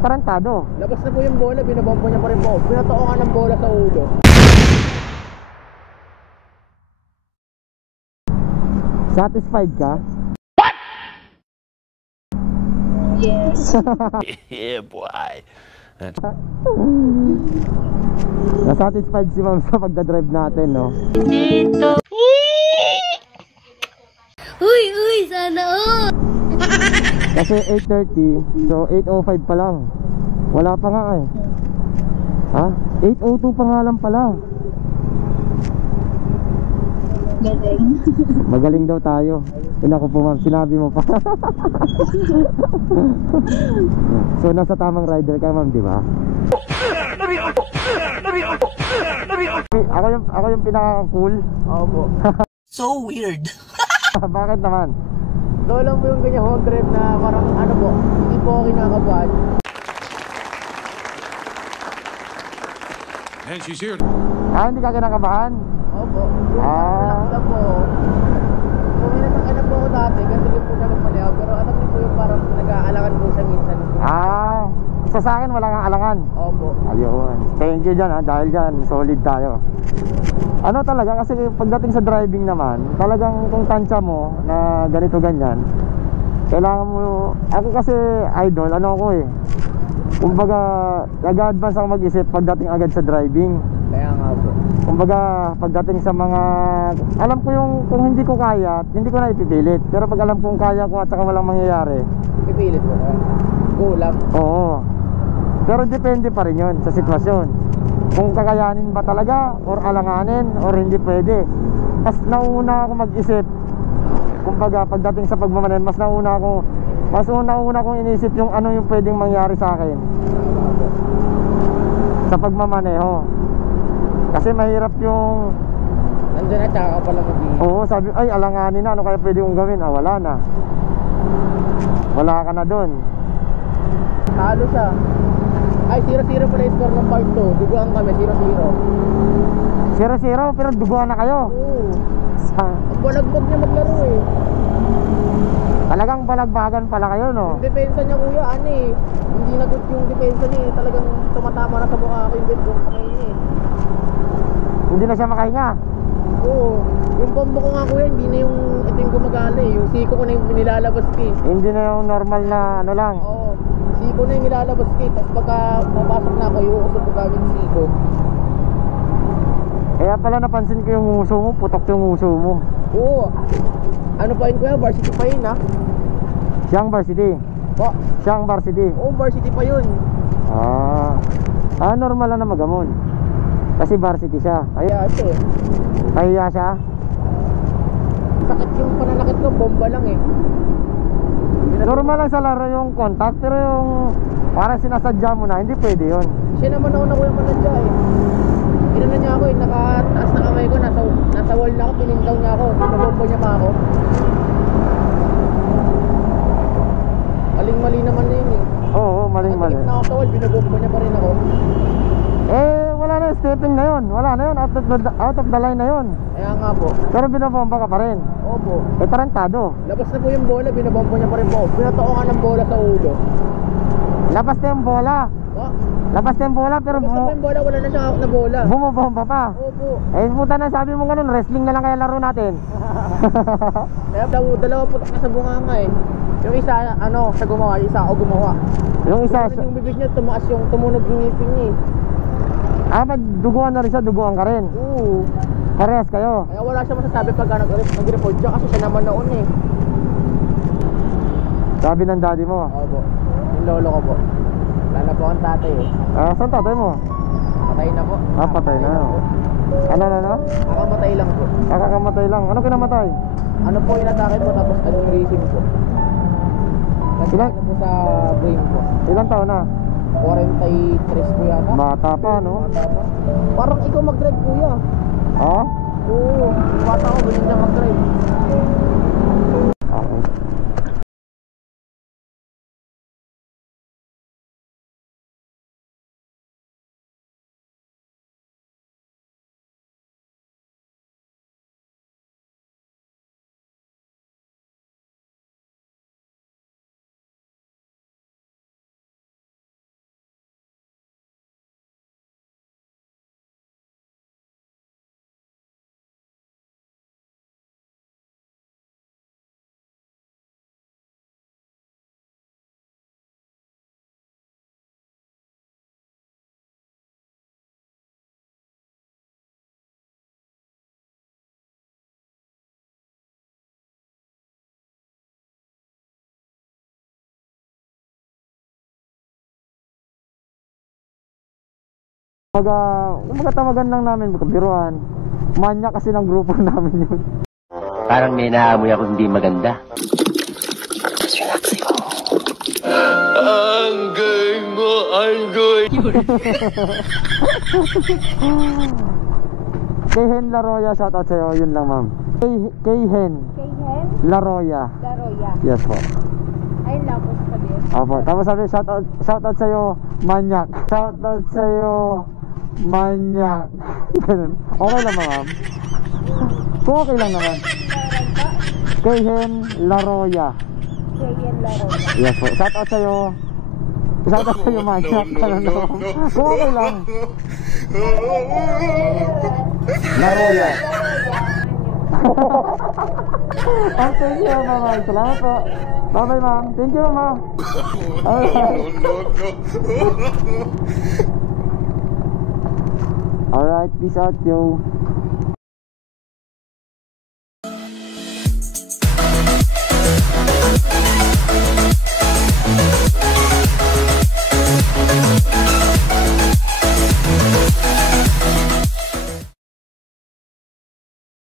tarantado. Labas na po yung bola, binabomba niya pa rin po. Pinatoongan ng bola sa ulo. Satisfied ka? Yes. Yeah, boy. Na-satisfied si ma'am sa pagdadrive natin, no? Dito. Uy, sana all. Kasi 8:30, so 8:05 pa lang. Wala pa nga eh. Ha? 8:02 pa nga lang pala. Galing. Magaling daw tayo. Yun ako po ma'am, sinabi mo pa. So nasa tamang rider ka ma'am, di ba? Ako yung pinaka-cool. Opo. So weird. Bakit naman? Ito lang po yung ganyan home trip na parang ano po, hindi po ako kinakabahan. And she's here. Hindi ka kinakabahan? Opo. Relax lang po. Kung may nasakyan na po ako dati, ganito din po siya magpaneho. Pero alam niyo po yung parang nag-aalangan po siya minsan. Sa akin wala kang alangan. Opo. Ayun. Thank you dyan ha, dahil dyan solid tayo. Ano talaga, kasi pagdating sa driving naman, talagang kung tansya mo na ganito ganyan, kailangan mo, ako kasi idol, ano ako eh, kumbaga nag-advance ako mag-isip pagdating agad sa driving. Kaya nga po. Kumbaga pagdating sa mga, alam ko yung kung hindi ko kaya, hindi ko na ipipilit. Pero pag alam kong kaya ko at saka walang mangyayari, Pipilit po. Kulang. oo. Pero depende pa rin yun sa sitwasyon. Kung kakayanin ba talaga or alanganin or hindi pwede. Mas nauna ako mag-isip. Kumbaga pagdating sa pagmamaneho, mas nauna kong inisip yung ano yung pwedeng mangyari sa akin sa pagmamaneho. Kasi mahirap yung Nandun na, tsaka ka pala mag-iisip. oo, sabi, ay alanganin na, ano kaya pwede kong gawin? Wala na. Wala ka na dun. Talo siya. Ay, 0-0 pala yung score ng part 2. Duguan kami, 0-0. 0-0, pero duguan na kayo. Oo. Ang balagbag niya maglaro eh. Talagang balagbagan pala kayo, no? Yung depensa niya kuya, ano eh. Hindi na good yung depensa niya eh. Talagang tumatama na sa mukha ako yung bed kung sa kanya eh. Hindi na siya makahinga. Oo. Yung bombo ko nga kuya, hindi na yung ito yung gumagana eh. Yung siko ko na yung nilalabas ko eh. Hindi na yung normal na ano lang. Oo. Siko na yung nilalabas ko eh. Tapos pagka papasok na ako, iuusap ko gamit siko. Kaya pala napansin ko yung uso mo, putok yung uso mo. Oo. Ano pa yun kuya? Varsity pa yun ha? Siyang varsity. Po. Siyang varsity. Oo, varsity pa yun. Normal lang na magamon. Kasi varsity siya. Kaya siya eh. Kaya siya. Sakit yung pananakit ko, bomba lang eh. Normal lang sa laro yung contact, pero yung parang sinasadya mo na, hindi pwede yun. Siya naman ako na kuya manadya eh. Inano niya ako eh, nakataas na kamay ko, nasa wall na ako, pinindaw niya ako, nabomba niya pa ako. Maling-mali naman na yun eh. Oo, maling-mali. Nakatikip na ako sa wall, binabomba niya pa rin ako. Wala na, stepping na yun. Wala na yun, out of the line na yun. Kaya nga po. Pero binabomba ka pa rin. Opo. Tarantado. Labas na po yung bola, binabomba niya pa rin po ako. Pinatoongan ng bola sa ulo. Labas na yung bola. Oh, Labas na yung bola, pero labas na po yung bola, wala na siyang na bola. bumabomba pa. Opo. Puta na, sabi mo ganun, wrestling na lang kaya laro natin. Kaya dalawa putok na sa bunganga eh. Yung isa, siya gumawa, yung isa ako gumawa. Yung isa, Yung bibig niya, tumunog yung ngipin niya eh. pag duguan na rin siya, duguan ka rin. Oo. Parehas kayo. Kaya wala siya masasabi pag nag-report siya kasi siya naman noon eh. Sabi ng daddy mo. Opo. Yung lolo ko po. Wala na po ang tatay eh. Saan tatay mo? Patay na po. Patay na. Ano? Nakamatay lang po. Nakakamatay lang. Ano kinamatay? Ano po inatake po tapos aneurysm po. Ilan? Ano po sa brain po. Ilang taon na? 43 po yata. Bata pa, no? Bata pa. Parang ikaw mag-drive kuya. Ha? Oo. Bata ko, ganyan niya mag-drive. Kumbaga tawagan lang namin, magkabiruan. Manya kasi ng grupo namin yun. Parang may naamoy ako hindi maganda. Kayhen Laroya, shoutout sa'yo, yun lang ma'am. Kayhen Kayhen? Laroya. Laroya. Yes po. Ayun lang po sabihin. Opo, tapos sabi, shoutout sa'yo, manyak. Shoutout sa'yo, manyak. Ganun. Okay lang ba, ma'am? Kung okay lang naman. Kayhen Laroya. Kayhen Laroya. Yes po, shoutout sa'yo. Shoutout sa'yo, manyak. Ganun lang. Kung okay lang. Laroya. Thank you, ma'am. Salamat po. Bye-bye, ma'am. Thank you, ma'am. Alright, peace out, yo.